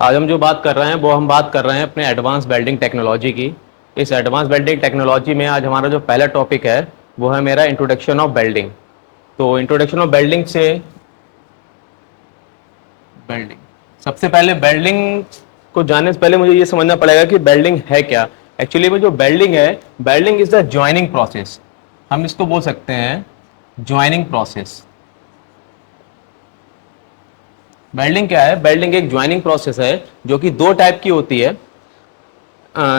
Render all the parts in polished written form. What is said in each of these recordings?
आज हम जो बात कर रहे हैं वो हम बात कर रहे हैं अपने एडवांस वेल्डिंग टेक्नोलॉजी की। इस एडवांस वेल्डिंग टेक्नोलॉजी में आज हमारा जो पहला टॉपिक है वो है मेरा इंट्रोडक्शन ऑफ वेल्डिंग। तो इंट्रोडक्शन ऑफ वेल्डिंग से वेल्डिंग सबसे पहले वेल्डिंग को जानने से पहले मुझे ये समझना पड़ेगा कि वेल्डिंग है क्या। एक्चुअली वो जो वेल्डिंग है, welding is the joining process. हम इसको बोल सकते हैं ज्वाइनिंग प्रोसेस। वेल्डिंग क्या है? वेल्डिंग एक ज्वाइनिंग प्रोसेस है जो कि दो टाइप की होती है।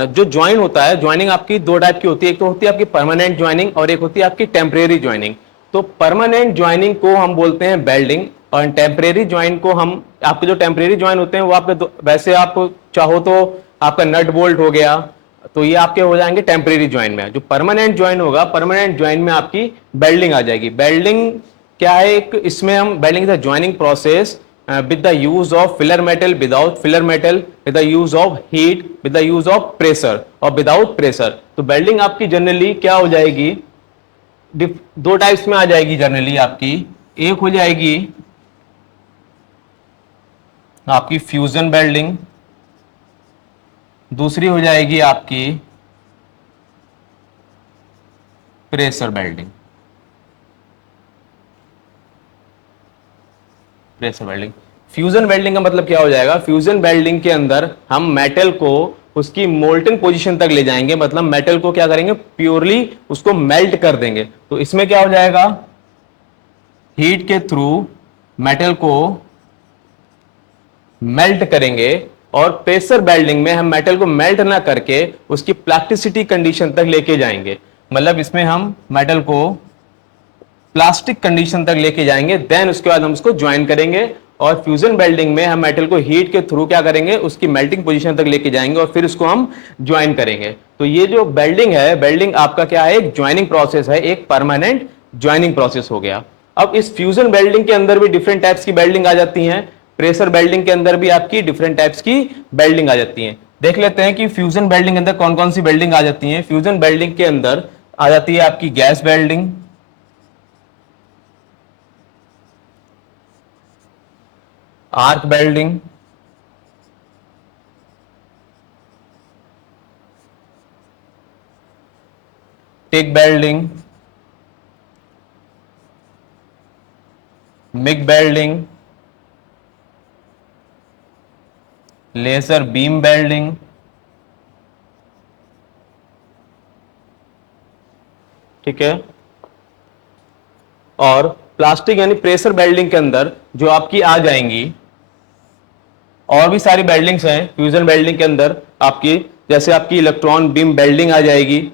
जो ज्वाइन होता है, ज्वाइनिंग आपकी दो टाइप की होती है। एक तो होती है आपकी परमानेंट ज्वाइनिंग और एक होती है आपकी टेम्परेरी ज्वाइनिंग। तो परमानेंट ज्वाइनिंग को हम बोलते हैं वेल्डिंग और टेम्परेरी ज्वाइन को हम, आपके जो टेम्परेरी ज्वाइन होते हैं वो आपके वैसे आप चाहो तो आपका नट बोल्ट हो गया, तो ये आपके हो जाएंगे टेम्परेरी ज्वाइन में। जो परमानेंट ज्वाइन होगा, परमानेंट ज्वाइन में आपकी वेल्डिंग आ जाएगी। वेल्डिंग क्या है? एक इसमें हम welding the joining process with the use of filler metal, without filler metal, with the use of heat, with the use of pressure और without pressure। तो वेल्डिंग आपकी जनरली क्या हो जाएगी? दो टाइप्स में आ जाएगी जनरली आपकी। एक हो जाएगी आपकी फ्यूजन वेल्डिंग, दूसरी हो जाएगी आपकी pressure welding. Pressure welding, fusion welding का मतलब क्या हो जाएगा? फ्यूजन वेल्डिंग के अंदर हम मेटल को उसकी मोल्टन पोजीशन तक ले जाएंगे, मतलब मेटल को क्या करेंगे? प्योरली उसको मेल्ट कर देंगे। तो इसमें क्या हो जाएगा? हीट के थ्रू मेटल को मेल्ट करेंगे। और प्रेशर वेल्डिंग में हम मेटल को मेल्ट ना करके उसकी प्लास्टिसिटी कंडीशन तक लेके जाएंगे, मतलब इसमें हम मेटल को प्लास्टिक कंडीशन तक लेके जाएंगे, देन उसके बाद हम उसको ज्वाइन करेंगे। और फ्यूजन वेल्डिंग में हम मेटल को हीट के थ्रू क्या करेंगे? उसकी मेल्टिंग पोजीशन तक लेके जाएंगे और फिर उसको हम ज्वाइन करेंगे। तो ये जो वेल्डिंग है, वेल्डिंग आपका क्या है? एक ज्वाइनिंग प्रोसेस है, एक परमानेंट ज्वाइनिंग प्रोसेस हो गया। अब इस फ्यूजन वेल्डिंग के अंदर भी डिफरेंट टाइप्स की वेल्डिंग आ जाती हैं। प्रेशर वेल्डिंग के अंदर भी आपकी डिफरेंट टाइप्स की वेल्डिंग आ जाती है। देख लेते हैं कि फ्यूजन वेल्डिंग के अंदर कौन कौन सी वेल्डिंग आ जाती है। फ्यूजन वेल्डिंग के अंदर आ जाती है आपकी gas welding, arc welding, TIG welding, MIG welding, laser beam welding. ठीक है। और प्लास्टिक यानी प्रेशर वेल्डिंग के अंदर जो आपकी आ जाएंगी और भी सारी वेल्डिंग्स हैं फ्यूजन वेल्डिंग के अंदर आपकी, जैसे आपकी इलेक्ट्रॉन बीम वेल्डिंग आ जाएगी।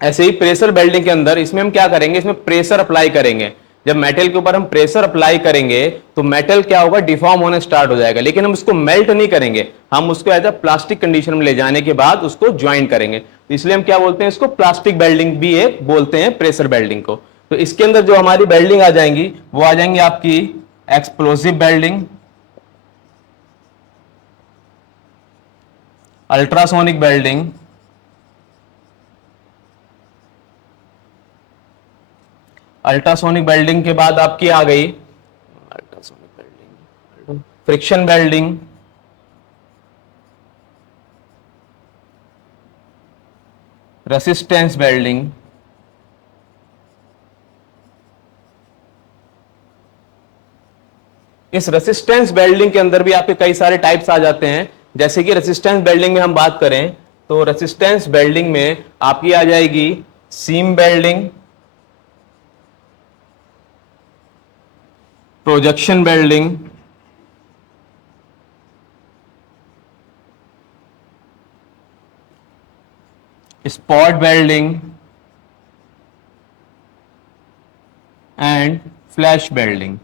ऐसे ही प्रेशर वेल्डिंग के अंदर इसमें हम क्या करेंगे? इसमें प्रेशर अप्लाई करेंगे। जब मेटल के ऊपर हम प्रेशर अप्लाई करेंगे तो मेटल क्या होगा? डिफॉर्म होना स्टार्ट हो जाएगा, लेकिन हम उसको मेल्ट नहीं करेंगे, हम उसको एज अ प्लास्टिक कंडीशन में ले जाने के बाद उसको ज्वाइन करेंगे। तो इसलिए हम क्या बोलते हैं? इसको प्लास्टिक वेल्डिंग भी एक बोलते हैं, प्रेशर वेल्डिंग को। तो इसके अंदर जो हमारी वेल्डिंग आ जाएंगी वो आ जाएंगी आपकी explosive welding, ultrasonic welding, ultrasonic welding के बाद आपकी आ गई ultrasonic welding, friction welding, resistance welding. इस रेसिस्टेंस वेल्डिंग के अंदर भी आपके कई सारे टाइप्स आ जाते हैं। जैसे कि रेसिस्टेंस वेल्डिंग में हम बात करें तो रेसिस्टेंस वेल्डिंग में आपकी आ जाएगी seam welding, projection welding, spot welding and flash welding.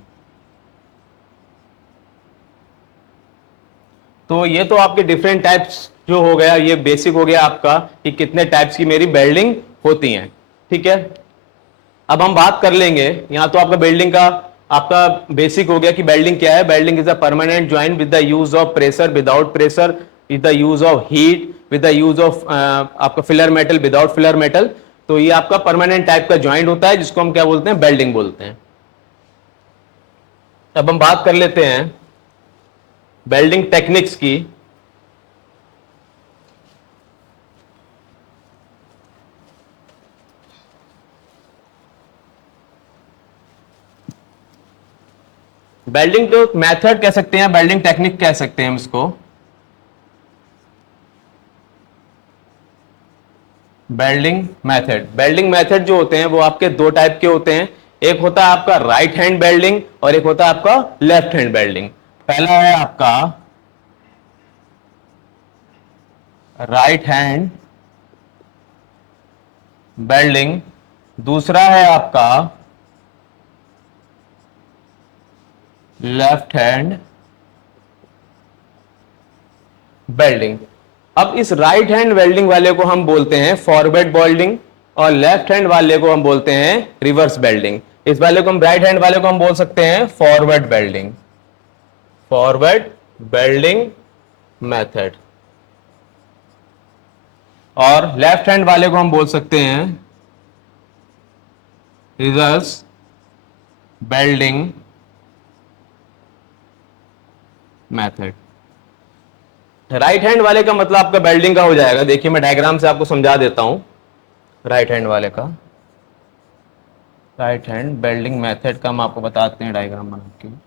तो ये तो आपके डिफरेंट टाइप्स जो हो गया, ये बेसिक हो गया आपका कि कितने टाइप्स की मेरी वेल्डिंग होती हैं। ठीक है। अब हम बात कर लेंगे, यहां तो आपका वेल्डिंग का आपका बेसिक हो गया कि वेल्डिंग क्या है। Welding is a permanent join with the use of pressure, without pressure, with the use of heat, with the use of आपका filler metal, without filler metal. तो ये आपका परमानेंट टाइप का ज्वाइंट होता है जिसको हम क्या बोलते हैं? वेल्डिंग बोलते हैं। अब हम बात कर लेते हैं वेल्डिंग टेक्निक्स की। वेल्डिंग तो मेथड कह सकते हैं, वेल्डिंग टेक्निक कह सकते हैं हम इसको। वेल्डिंग मेथड जो होते हैं वो आपके दो टाइप के होते हैं। एक होता है आपका राइट हैंड वेल्डिंग और एक होता है आपका लेफ्ट हैंड वेल्डिंग। पहला है आपका राइट हैंड वेल्डिंग, दूसरा है आपका लेफ्ट हैंड वेल्डिंग। अब इस राइट हैंड वेल्डिंग वाले को हम बोलते हैं फॉरवर्ड वेल्डिंग और लेफ्ट हैंड वाले को हम बोलते हैं रिवर्स वेल्डिंग। इस वाले को हम राइट हैंड वाले को हम बोल सकते हैं forward welding, forward welding method. और लेफ्ट हैंड वाले को हम बोल सकते हैं reverse welding method. Right hand वाले का मतलब आपका वेल्डिंग का हो जाएगा, देखिए मैं डायग्राम से आपको समझा देता हूं। राइट हैंड वाले का, राइट हैंड वेल्डिंग मेथड का हम आपको बताते हैं डायग्राम बना के।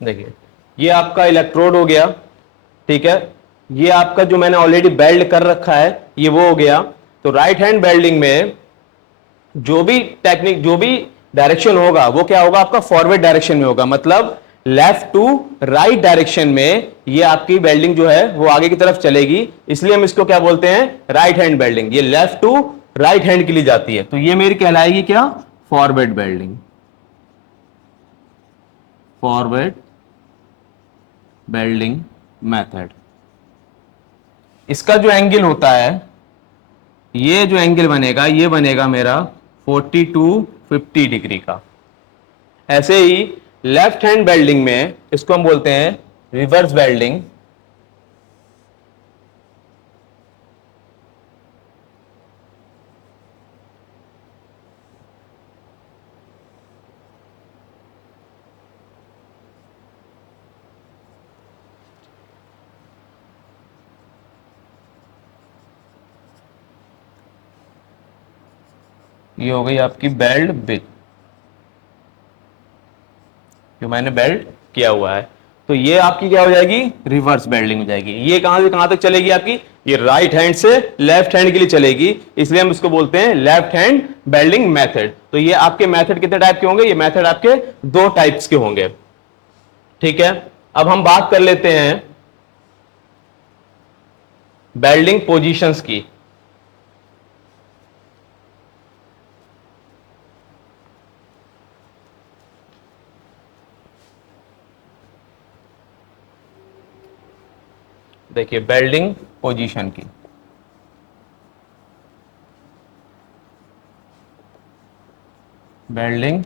देखिए ये आपका इलेक्ट्रोड हो गया, ठीक है। ये आपका जो मैंने ऑलरेडी वेल्ड कर रखा है ये वो हो गया। तो राइट हैंड वेल्डिंग में जो भी टेक्निक, जो भी डायरेक्शन होगा वो क्या होगा आपका फॉरवर्ड डायरेक्शन में होगा, मतलब लेफ्ट टू राइट डायरेक्शन में ये आपकी वेल्डिंग जो है वो आगे की तरफ चलेगी। इसलिए हम इसको क्या बोलते हैं राइट हैंड वेल्डिंग। ये लेफ्ट टू राइट हैंड के लिए जाती है, तो ये मेरी कहलाएगी क्या forward welding, forward welding method. इसका जो एंगल होता है, ये जो एंगल बनेगा ये बनेगा मेरा 40 टू 50 डिग्री का। ऐसे ही लेफ्ट हैंड वेल्डिंग में इसको हम बोलते हैं रिवर्स वेल्डिंग। ये हो गई आपकी बेल्ट बिट जो मैंने बेल्ट किया हुआ है। तो ये आपकी क्या हो जाएगी रिवर्स बेल्डिंग हो जाएगी। ये कहां से कहां तक चलेगी आपकी, ये राइट हैंड से लेफ्ट हैंड के लिए चलेगी, इसलिए हम इसको बोलते हैं लेफ्ट हैंड बेल्डिंग मेथड। तो ये आपके मेथड कितने टाइप के होंगे, ये मेथड आपके दो टाइप्स के होंगे, ठीक है। अब हम बात कर लेते हैं बेल्डिंग पोजीशंस की। देखिए बेल्डिंग पोजीशन की, बेल्डिंग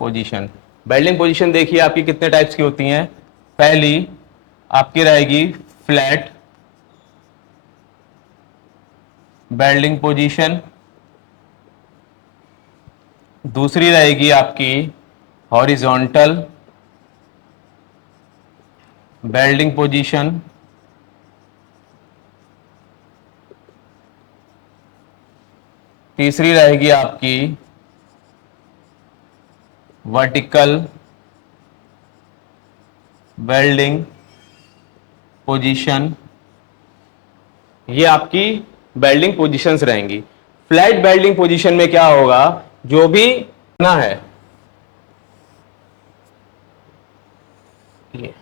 पोजीशन। बेल्डिंग पोजीशन देखिए आपकी कितने टाइप्स की होती हैं। पहली आपकी रहेगी फ्लैट बेल्डिंग पोजीशन, दूसरी रहेगी आपकी हॉरिजॉन्टल बेल्डिंग पोजीशन, तीसरी रहेगी आपकी वर्टिकल वेल्डिंग पोजीशन। ये आपकी वेल्डिंग पोजीशंस रहेंगी। फ्लैट वेल्डिंग पोजीशन में क्या होगा, जो भी ना है ये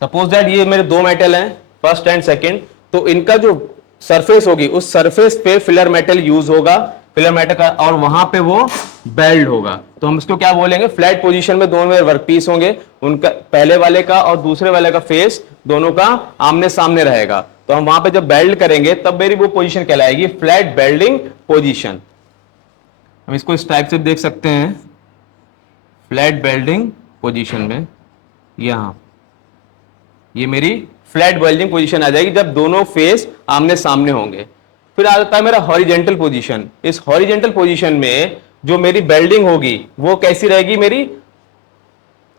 सपोज दैट ये मेरे दो मेटल हैं, फर्स्ट एंड सेकंड, तो इनका जो सरफेस होगी उस सरफेस पे फिलर मेटल यूज होगा, फिलर मेटल का, और वहां पे वो बेल्ड होगा। तो हम इसको क्या बोलेंगे, फ्लैट पोजीशन में दोनों में वर्क पीस होंगे, उनका पहले वाले का और दूसरे वाले का फेस दोनों का आमने सामने रहेगा। तो हम वहां पे जब बेल्ड करेंगे तब मेरी वो पोजीशन कहलाएगी फ्लैट बेल्डिंग पोजीशन। हम इसको इस टाइप से देख सकते हैं, फ्लैट बेल्डिंग पोजीशन में यहां ये मेरी फ्लैट वेल्डिंग पोजीशन आ जाएगी जब दोनों फेस आमने सामने होंगे। फिर आ जाता है मेरा हॉरिजेंटल पोजीशन। इस हॉरिजेंटल पोजीशन में जो मेरी बेल्डिंग होगी वो कैसी रहेगी, मेरी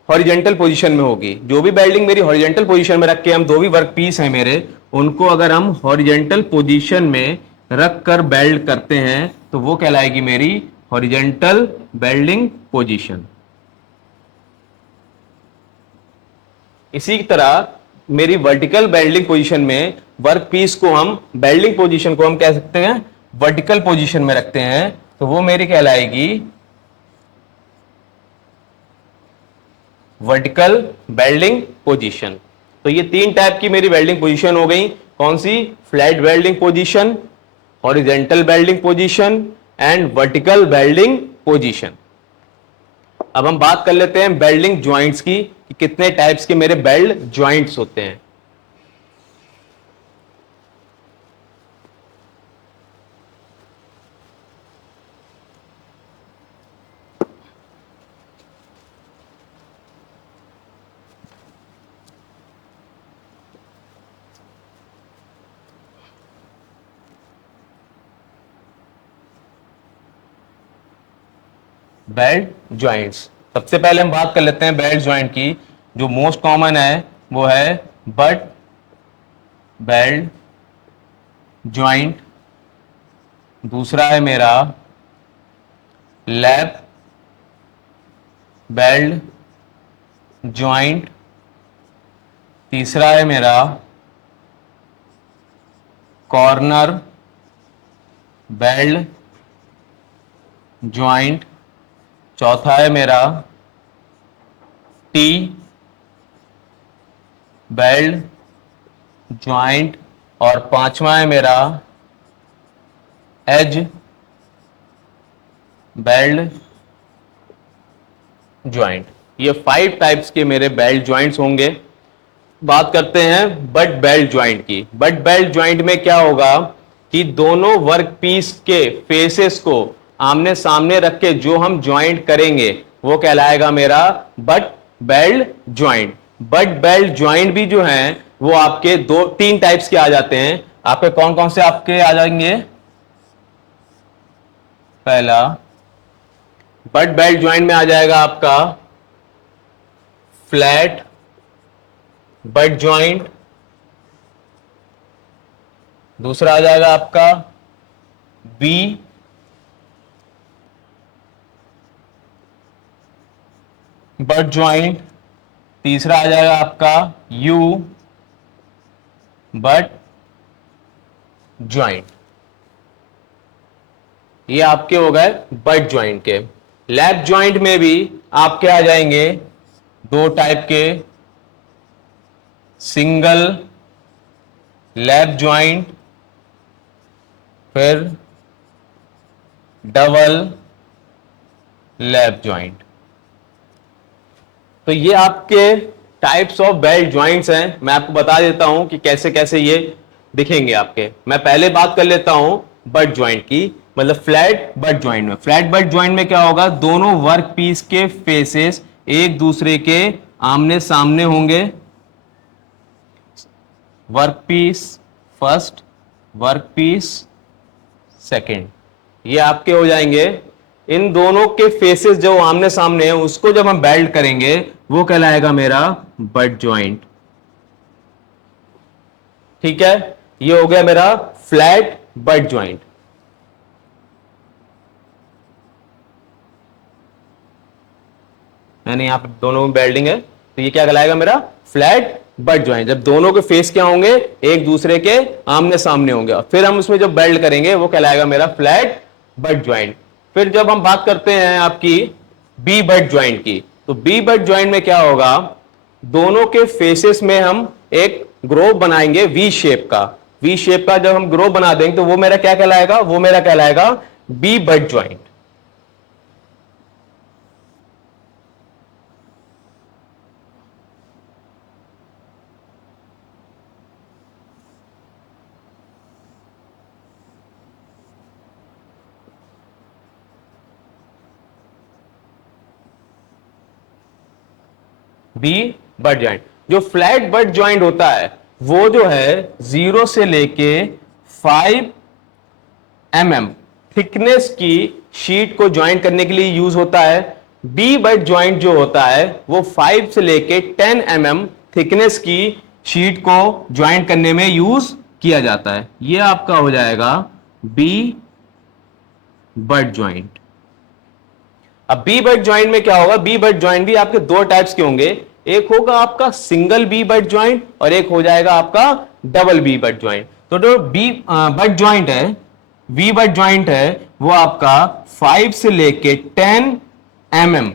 हॉरिजेंटल पोजीशन में होगी। जो भी बेल्डिंग मेरी हॉरिजेंटल पोजीशन में रख के, हम दो भी वर्क पीस हैं मेरे, उनको अगर हम हॉरिजेंटल पोजीशन में रख कर बेल्ड करते हैं तो वो कहलाएगी मेरी हॉरिजेंटल बेल्डिंग पोजीशन। इसी तरह मेरी वर्टिकल बेल्डिंग पोजीशन में वर्क पीस को हम, बेल्डिंग पोजीशन को हम कह सकते हैं वर्टिकल पोजीशन में रखते हैं, तो वो मेरी कहलाएगी वर्टिकल बेल्डिंग पोजीशन। तो ये तीन टाइप की मेरी वेल्डिंग पोजीशन हो गई। कौन सी, flat welding position, horizontal welding position and vertical welding position. अब हम बात कर लेते हैं बेल्डिंग ज्वाइंट्स की, कि कितने टाइप्स के मेरे बेल्ड ज्वाइंट्स होते हैं। बेल्ट ज्वाइंट्स, सबसे पहले हम बात कर लेते हैं बेल्ट ज्वाइंट की। जो मोस्ट कॉमन है वो है बट बेल्ट ज्वाइंट, दूसरा है मेरा लैप बेल्ट ज्वाइंट, तीसरा है मेरा कॉर्नर बेल्ट ज्वाइंट, चौथा है मेरा टी बेल्ट ज्वाइंट, और पांचवा है मेरा एज बेल्ट ज्वाइंट। ये 5 टाइप्स के मेरे बेल्ट ज्वाइंट्स होंगे। बात करते हैं बट बेल्ट ज्वाइंट की। बट बेल्ट ज्वाइंट में क्या होगा कि दोनों वर्क पीस के फेसेस को आमने सामने रख के जो हम ज्वाइंट करेंगे वो कहलाएगा मेरा but belt joint. But belt joint भी जो हैं वो आपके 2-3 टाइप्स के आ जाते हैं। आपके कौन कौन से आपके आ जाएंगे, पहला बट बेल्ट ज्वाइंट में आ जाएगा आपका फ्लैट बट ज्वाइंट, दूसरा आ जाएगा आपका बी बट ज्वाइंट, तीसरा आ जाएगा आपका यू बट ज्वाइंट। ये आपके हो गए बट ज्वाइंट के। लैप ज्वाइंट में भी आपके आ जाएंगे 2 टाइप के, सिंगल लैप ज्वाइंट, फिर डबल लैप ज्वाइंट। तो ये आपके टाइप्स ऑफ बेल्ट ज्वाइंट्स हैं। मैं आपको बता देता हूं कि कैसे कैसे ये दिखेंगे आपके। मैं पहले बात कर लेता हूं बट ज्वाइंट की, मतलब फ्लैट बट ज्वाइंट में। फ्लैट बट ज्वाइंट में क्या होगा, दोनों वर्क पीस के फेसेस एक दूसरे के आमने सामने होंगे। Work piece first, work piece second, ये आपके हो जाएंगे। इन दोनों के फेसेस जो आमने सामने हैं उसको जब हम बेल्ट करेंगे वो कहलाएगा मेरा बट ज्वाइंट। ठीक है, ये हो गया मेरा फ्लैट बट ज्वाइंट। यानी यहां पर दोनों में बेल्डिंग है तो ये क्या कहलाएगा मेरा फ्लैट बट ज्वाइंट। जब दोनों के फेस क्या होंगे, एक दूसरे के आमने सामने होंगे, फिर हम उसमें जब बेल्ट करेंगे वो कहलाएगा मेरा फ्लैट बट ज्वाइंट। फिर जब हम बात करते हैं आपकी बी बट ज्वाइंट की, तो बी बट ज्वाइंट में क्या होगा, दोनों के फेसेस में हम एक ग्रोव बनाएंगे वी शेप का। वी शेप का जब हम ग्रोव बना देंगे तो वो मेरा क्या कहलाएगा, वो मेरा कहलाएगा B butt joint. B butt joint. जो फ्लैट बट ज्वाइंट होता है वो जो है 0 से लेके 5 mm थिकनेस की शीट को ज्वाइंट करने के लिए यूज होता है। बी बट ज्वाइंट जो होता है वो 5 से लेके 10 mm थिकनेस की शीट को ज्वाइंट करने में यूज किया जाता है। ये आपका हो जाएगा बी बट ज्वाइंट। अब बी बट ज्वाइंट में क्या होगा, बी बट ज्वाइंट भी आपके दो टाइप्स के होंगे। एक होगा आपका सिंगल बी बट ज्वाइंट और एक हो जाएगा आपका डबल बी बट ज्वाइंट। तो जो बी बट ज्वाइंट है, वी बट ज्वाइंट है, वो आपका 5 से लेके 10 mm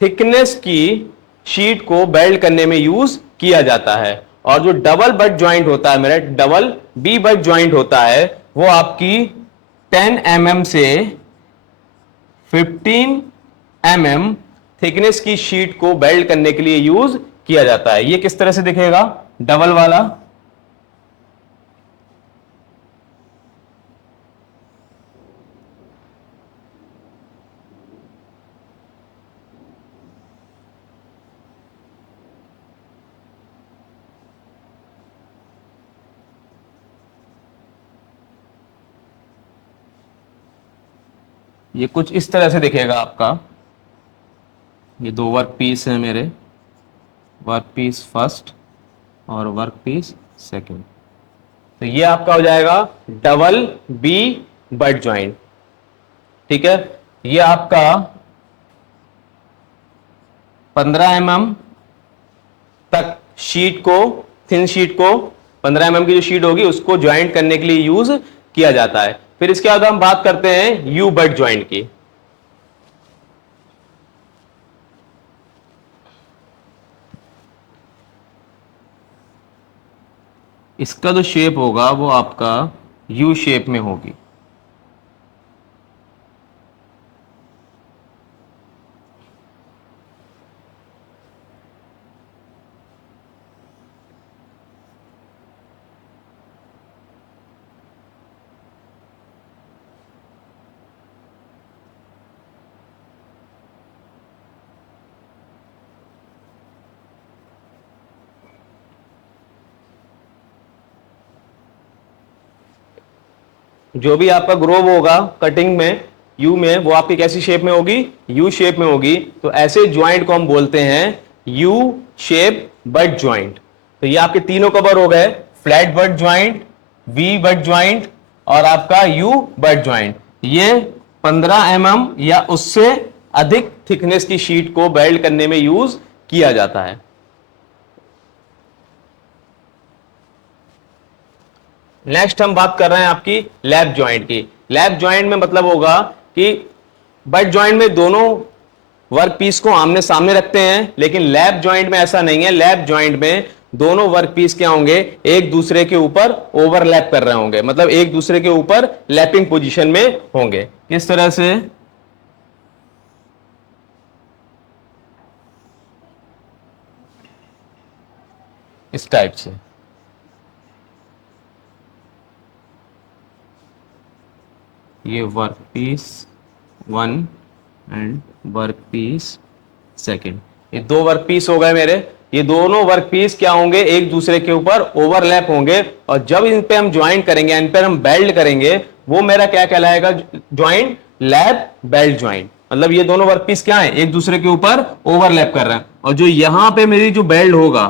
थिकनेस की शीट को बेल्ट करने में यूज किया जाता है। और जो डबल बट ज्वाइंट होता है मेरा, डबल बी बट ज्वाइंट होता है, वो आपकी 10 mm से 15 mm थिकनेस की शीट को बेल्ट करने के लिए यूज किया जाता है। ये किस तरह से दिखेगा डबल वाला, ये कुछ इस तरह से दिखेगा आपका। ये दो वर्क पीस है मेरे, वर्क पीस फर्स्ट और वर्क पीस सेकंड। तो ये आपका हो जाएगा डबल बी बट ज्वाइंट। ठीक है, ये आपका 15 mm तक शीट को, थिन शीट को, 15 mm की जो शीट होगी उसको ज्वाइंट करने के लिए यूज किया जाता है। फिर इसके बाद हम बात करते हैं यू बट ज्वाइंट की। इसका जो शेप होगा वो आपका यू शेप में होगी। जो भी आपका ग्रोव होगा कटिंग में यू में, वो आपकी कैसी शेप में होगी, यू शेप में होगी। तो ऐसे ज्वाइंट को हम बोलते हैं यू शेप बट ज्वाइंट। तो ये आपके तीनों कवर हो गए, flat butt joint, V butt joint और आपका यू बट ज्वाइंट। ये 15 mm या उससे अधिक थिकनेस की शीट को बेल्ट करने में यूज किया जाता है। नेक्स्ट हम बात कर रहे हैं आपकी लैप ज्वाइंट की। लैप ज्वाइंट में मतलब होगा कि बट ज्वाइंट में दोनों वर्क पीस को आमने सामने रखते हैं, लेकिन लैप ज्वाइंट में ऐसा नहीं है। लैप ज्वाइंट में दोनों वर्क पीस क्या होंगे, एक दूसरे के ऊपर ओवरलैप कर रहे होंगे, मतलब एक दूसरे के ऊपर लैपिंग पोजीशन में होंगे। किस तरह से, इस टाइप से। ये work piece 1 and work piece second, ये दो वर्क पीस हो गए मेरे। ये दोनों वर्क पीस क्या होंगे, एक दूसरे के ऊपर ओवरलैप होंगे और जब इन पे हम ज्वाइंट करेंगे, इन पर हम बेल्ट करेंगे, वो मेरा क्या कहलाएगा, ज्वाइंट लैप बेल्ट ज्वाइंट। मतलब ये दोनों वर्क पीस क्या है, एक दूसरे के ऊपर ओवरलैप कर रहे हैं और जो यहां पे मेरी जो बेल्ट होगा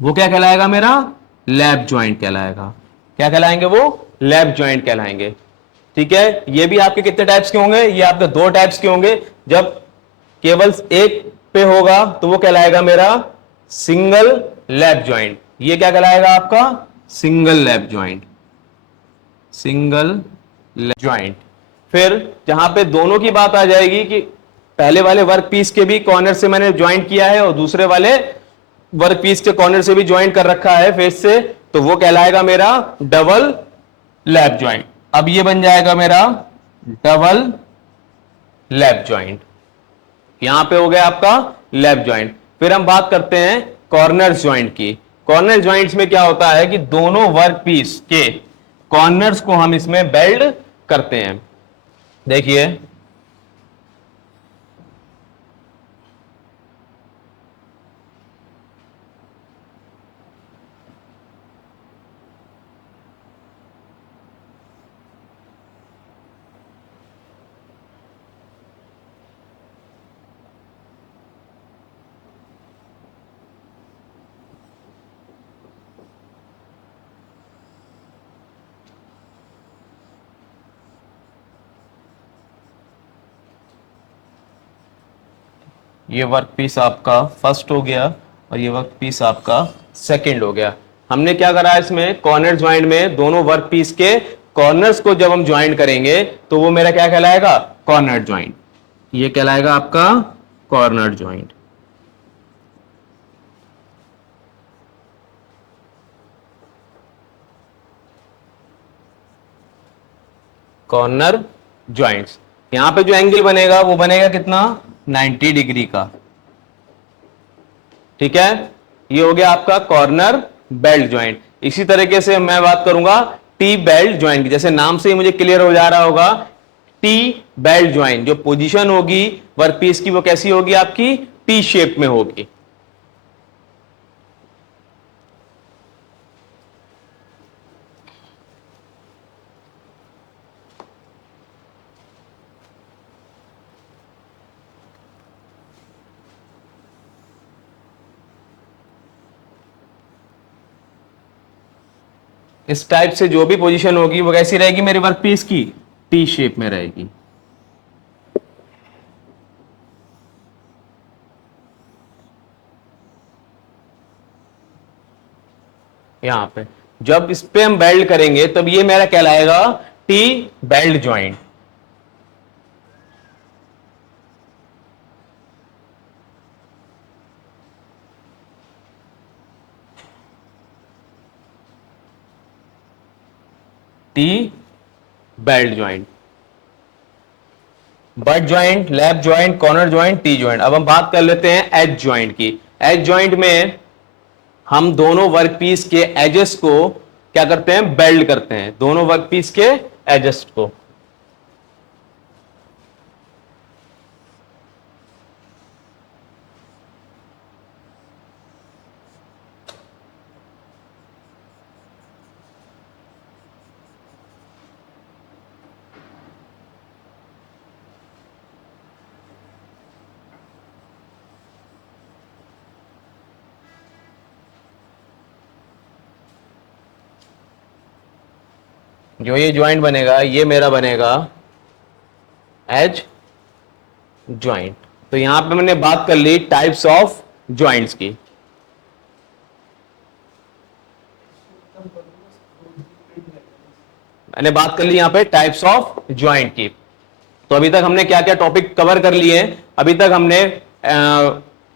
वो क्या कहलाएगा, मेरा लैप ज्वाइंट कहलाएगा। क्या कहलाएंगे वो, लैप ज्वाइंट कहलाएंगे। ठीक है, ये भी आपके कितने टाइप्स के होंगे, ये आपके दो टाइप्स के होंगे। जब केवल एक पे होगा तो वो कहलाएगा मेरा सिंगल लैप ज्वाइंट। ये क्या कहलाएगा आपका, single lap joint, single lap joint. फिर जहां पे दोनों की बात आ जाएगी कि पहले वाले वर्क पीस के भी कॉर्नर से मैंने ज्वाइंट किया है और दूसरे वाले वर्क पीस के कॉर्नर से भी ज्वाइंट कर रखा है फेस से, तो वो कहलाएगा मेरा डबल लैप ज्वाइंट। अब ये बन जाएगा मेरा डबल लैप ज्वाइंट। यहां पे हो गया आपका लैप ज्वाइंट। फिर हम बात करते हैं कॉर्नर्स ज्वाइंट की। कॉर्नर ज्वाइंट्स में क्या होता है कि दोनों वर्क पीस के कॉर्नर्स को हम इसमें वेल्ड करते हैं। देखिए ये वर्क पीस आपका फर्स्ट हो गया और ये वर्क पीस आपका सेकंड हो गया। हमने क्या करा इसमें, कॉर्नर ज्वाइंट में दोनों वर्क पीस के कॉर्नर्स को जब हम ज्वाइंट करेंगे तो वो मेरा क्या कहलाएगा, कॉर्नर ज्वाइंट। ये कहलाएगा आपका कॉर्नर ज्वाइंट। कॉर्नर ज्वाइंट्स, यहां पे जो एंगल बनेगा वो बनेगा कितना, 90 डिग्री का। ठीक है, ये हो गया आपका कॉर्नर बेल्ट ज्वाइंट। इसी तरीके से मैं बात करूंगा टी बेल्ट ज्वाइंट की। जैसे नाम से ही मुझे क्लियर हो जा रहा होगा, टी बेल्ट ज्वाइंट जो पोजीशन होगी वर्कपीस की वो कैसी होगी, आपकी टी शेप में होगी। इस टाइप से जो भी पोजीशन होगी वो कैसी रहेगी मेरी वर्कपीस की, टी शेप में रहेगी। यहां पे जब इस पे हम बेल्ट करेंगे तब ये मेरा कहलाएगा T belt joint. T belt joint, but joint, lap joint, corner joint, T joint. अब हम बात कर लेते हैं एज ज्वाइंट की। एज ज्वाइंट में हम दोनों वर्कपीस के एजेस को क्या करते हैं, बेल्ट करते हैं, दोनों वर्कपीस के एजेस को। जो ये ज्वाइंट बनेगा ये मेरा बनेगा एज ज्वाइंट। तो यहां पे मैंने बात कर ली टाइप्स ऑफ ज्वाइंट्स की। मैंने बात कर ली यहां पे टाइप्स ऑफ ज्वाइंट की। तो अभी तक हमने क्या क्या टॉपिक कवर कर लिए हैं। अभी तक हमने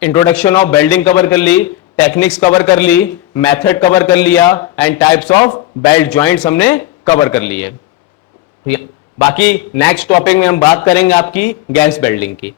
इंट्रोडक्शन ऑफ बेल्डिंग कवर कर ली, टेक्निक्स कवर कर ली, मेथड कवर कर लिया and types of belt joints हमने कवर कर लिए। बाकी नेक्स्ट टॉपिक में हम बात करेंगे आपकी गैस बेल्डिंग की।